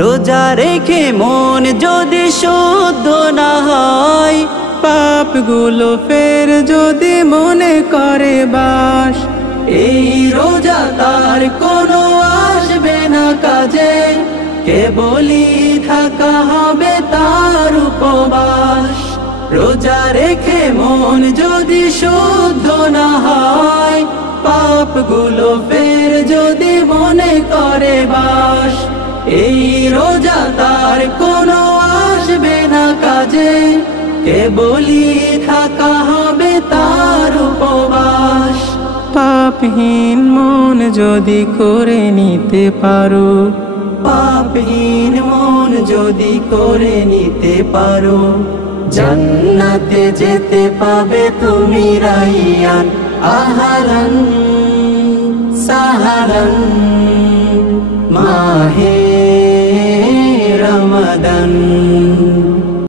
রোজা রেখে মন যদি শুদ্ধ না হয়, পাপগুলো ফের যদি মনে করে বাস, এই রোজা তার কোনো আসবে না কাজে, কেবলই থাকা হবে তার উপবাস। রোজা রেখে মন যদি শুদ্ধ না হয়, পাপগুলো ফের যদি মনে করে বাস, এই রোজা তার কোনো আসবে না কাজে, কেবলই থাকা হবে তার উপবাস। পাপহীন মন যদি করে নিতে পারো, পাপহীন মন যদি করে নিতে পারো, জান্নাতে যেতে পাবে তুমি রাইয়ান। আহলান সাহলান মাহে রমাদান।